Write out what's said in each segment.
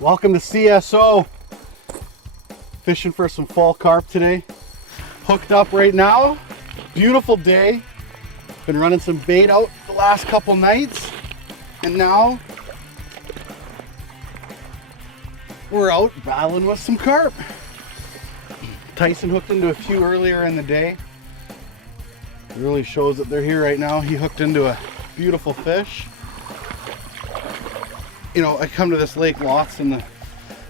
Welcome to CSO. Fishing for some fall carp today. Hooked up right now. Beautiful day. Been running some bait out the last couple nights. And now we're out battling with some carp. Tyson hooked into a few earlier in the day. It really shows that they're here right now. He hooked into a beautiful fish. You know, I come to this lake lots in the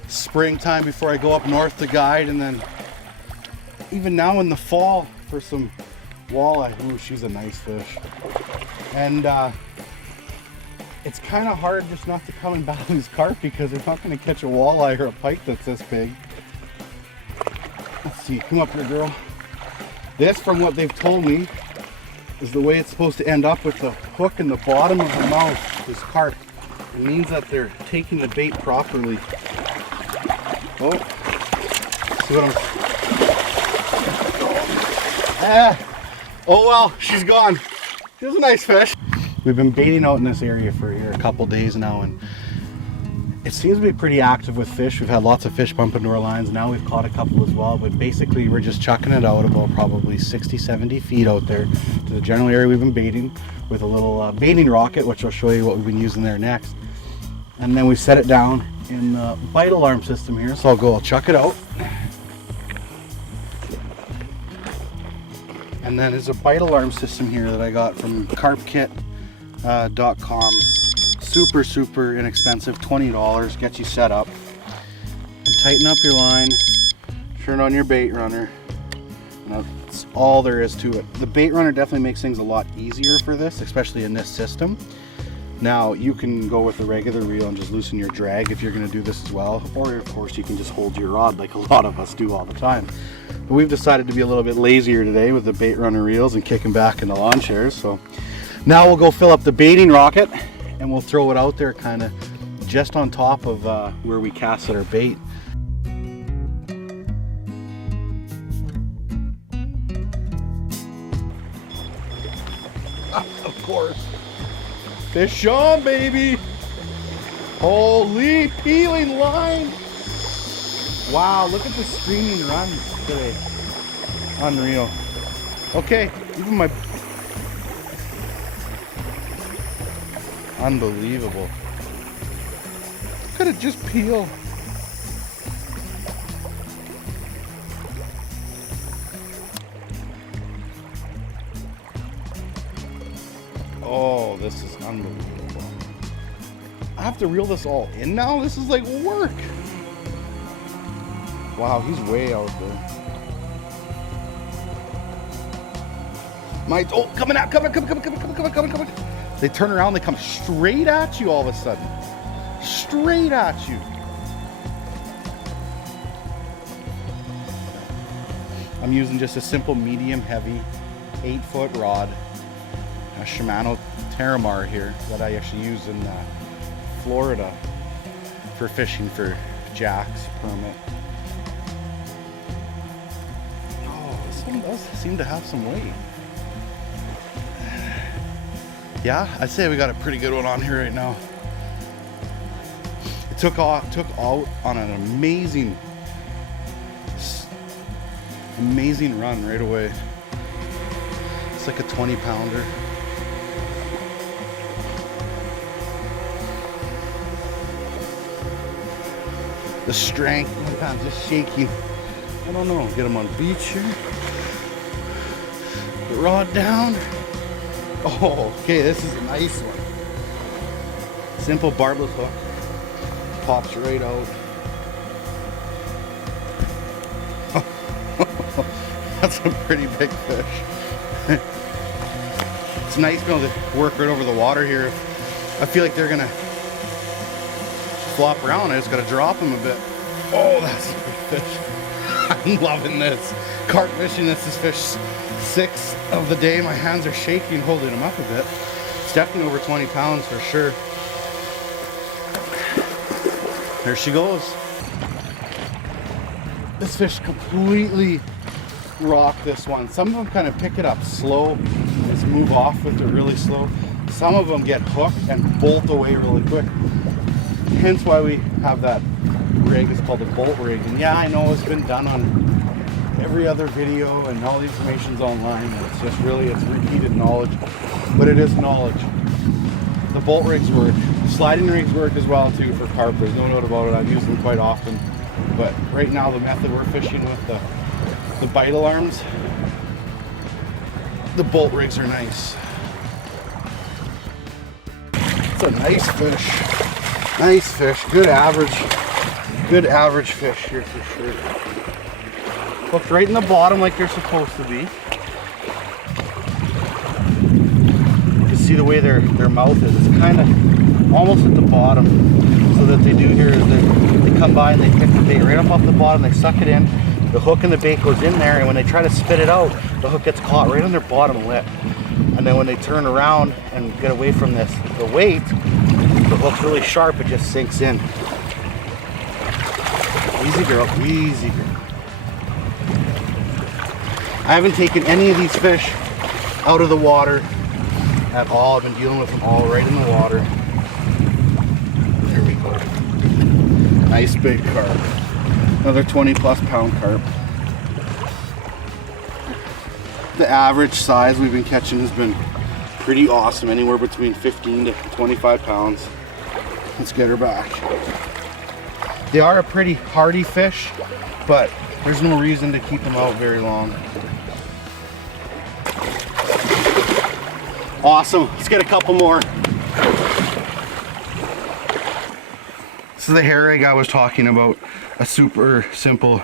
springtime before I go up north to guide, and then even now in the fall for some walleye. Ooh, she's a nice fish. And it's kind of hard just not to come and battle these carp because they're not going to catch a walleye or a pike that's this big. Let's see, come up here, girl. This, from what they've told me, is the way it's supposed to end up, with the hook in the bottom of the mouth, this carp. It means that they're taking the bait properly. Oh, see what oh well, she's gone. She was a nice fish. We've been baiting out in this area for a couple days now, and it seems to be pretty active with fish. We've had lots of fish bump into our lines. Now we've caught a couple as well, but basically we're just chucking it out about probably 60-70 feet out there to the general area we've been baiting with a little baiting rocket, which I'll show you what we've been using there next. And then we set it down in the bite alarm system here, so I'll chuck it out. And then there's a bite alarm system here that I got from carpkit.com. Super inexpensive, $20, gets you set up. You tighten up your line, turn on your bait runner. And that's all there is to it. The bait runner definitely makes things a lot easier for this, especially in this system. Now you can go with a regular reel and just loosen your drag if you're going to do this as well, or of course you can just hold your rod like a lot of us do all the time. But we've decided to be a little bit lazier today with the bait runner reels and kicking back into lawn chairs. So now we'll go fill up the baiting rocket and we'll throw it out there kind of just on top of where we casted our bait. Of course. Fish on, baby! Holy peeling line! Wow, look at the screaming runs today. Unreal. Okay, even my... Unbelievable. Look at it just peel. Oh, this is unbelievable. I have to reel this all in now? This is like work. Wow, he's way out there. Oh, coming out, coming. They turn around, they come straight at you all of a sudden. Straight at you. I'm using just a simple medium heavy 8-foot rod. A Shimano Terramar here that I actually use in Florida for fishing for jacks permit. Oh, this one does seem to have some weight. Yeah, I'd say we got a pretty good one on here right now. It took out on an amazing run right away. It's like a 20-pounder. The strength, I'm just shaking. I don't know, get him on beach here. The rod down. Oh, okay, this is a nice one. Simple barbless hook. Pops right out. That's a pretty big fish. It's nice being able to work right over the water here. I feel like they're gonna flop around. I just gotta drop them a bit. Oh, that's a big fish. I'm loving this. Carp fishing, this is fish 6 of the day. My hands are shaking holding them up a bit. It's definitely over 20 pounds for sure. There she goes. This fish completely rocked this one. Some of them kind of pick it up slow, just move off with it really slow. Some of them get hooked and bolt away really quick. hence why we have that rig. It's called a bolt rig. And yeah, I know it's been done on every other video and all the information's online. And it's just really, it's repeated knowledge, but it is knowledge. The bolt rigs work. Sliding rigs work as well too for carp. There's no doubt about it. I've used them quite often. But right now the method we're fishing with, the bite alarms, the bolt rigs are nice. It's a nice fish. Nice fish. Good average fish here for sure. Hooked right in the bottom like they're supposed to be. You can see the way their mouth is. It's kind of almost at the bottom. So that they do here is they come by and they pick the bait right up off the bottom. They suck it in. The hook and the bait goes in there, and when they try to spit it out, the hook gets caught right on their bottom lip. And then when they turn around and get away from the weight, the hook's really sharp, it just sinks in. Easy girl, easy girl. I haven't taken any of these fish out of the water at all. I've been dealing with them all right in the water. There we go. Nice big carp. Another 20+ pound carp. The average size we've been catching has been pretty awesome, anywhere between 15 to 25 pounds. Let's get her back. They are a pretty hardy fish, but there's no reason to keep them out very long. Awesome, let's get a couple more. This is the hair rig I was talking about. A super simple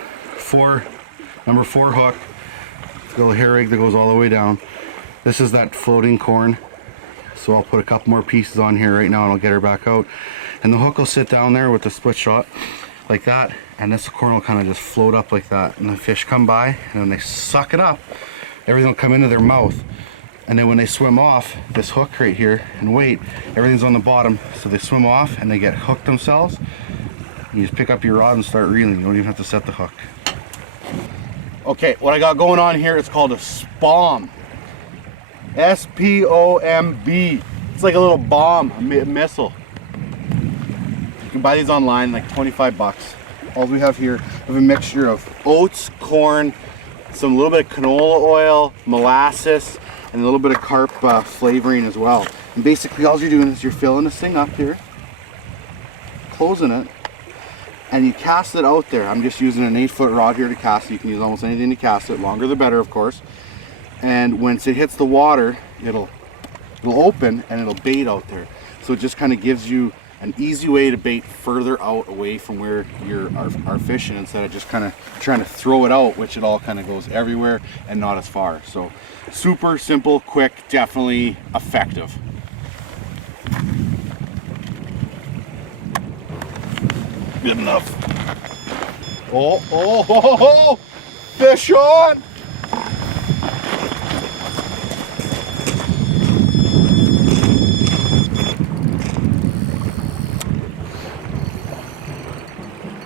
number 4 hook. It's got a hair rig that goes all the way down. This is that floating corn. So I'll put a couple more pieces on here right now and I'll get her back out. And the hook will sit down there with the split shot like that. And this corn will kind of just float up like that. And the fish come by and when they suck it up, everything will come into their mouth. And then when they swim off, this hook right here and wait, everything's on the bottom. So they swim off and they get hooked themselves. You just pick up your rod and start reeling. You don't even have to set the hook. Okay, what I got going on here is called a SPOMB. S-P-O-M-B. It's like a little bomb, a missile. You can buy these online, like 25 bucks. All we have here, we have a mixture of oats, corn, some little bit of canola oil, molasses, and a little bit of carp flavoring as well. And basically all you're doing is you're filling this thing up here, closing it, and you cast it out there. I'm just using an 8-foot rod here to cast it. You can use almost anything to cast it, longer the better of course. And once it hits the water, it'll open and it'll bait out there. So it just kind of gives you an easy way to bait further out away from where you are fishing, instead of just kind of trying to throw it out, which it all kind of goes everywhere and not as far. So super simple, quick, definitely effective. Good enough. Oh, oh, oh, oh, fish on!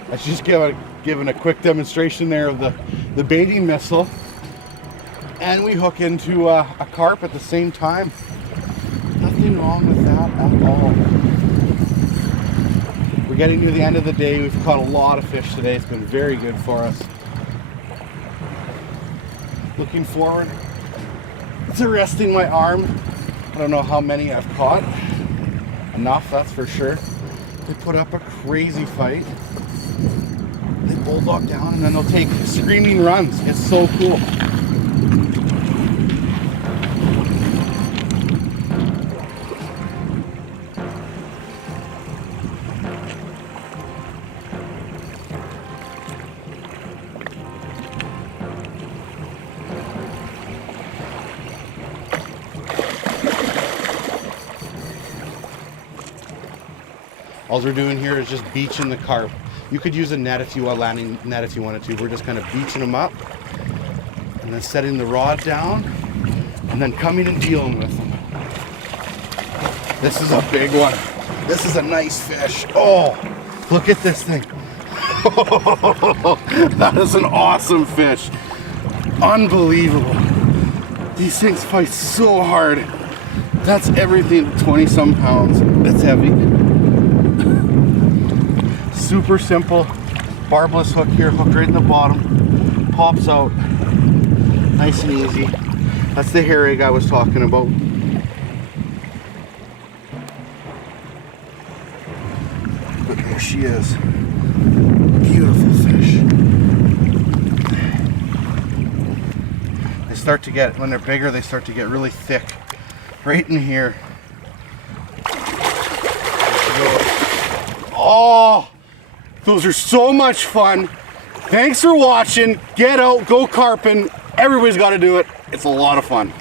Let's just giving a quick demonstration there of the baiting missile, and we hook into a carp at the same time. Nothing wrong with that at all. We're getting near the end of the day. We've caught a lot of fish today. It's been very good for us. Looking forward to resting my arm. I don't know how many I've caught. Enough, that's for sure. They put up a crazy fight. They bulldog down and then they'll take screaming runs. It's so cool. All we're doing here is just beaching the carp. You could use a net if you want, landing net if you wanted to. We're just kind of beaching them up and then setting the rod down and then coming and dealing with them. This is a big one. This is a nice fish. Oh, look at this thing. That is an awesome fish. Unbelievable. These things fight so hard. That's everything 20-some pounds. It's heavy. Super simple. Barbless hook here, hook right in the bottom. Pops out. Nice and easy. That's the hair egg I was talking about. But there she is. Beautiful fish. They start to get, when they're bigger, they start to get really thick. Right in here. Oh, those are so much fun. Thanks for watching. Get out, go carping. Everybody's got to do it. It's a lot of fun.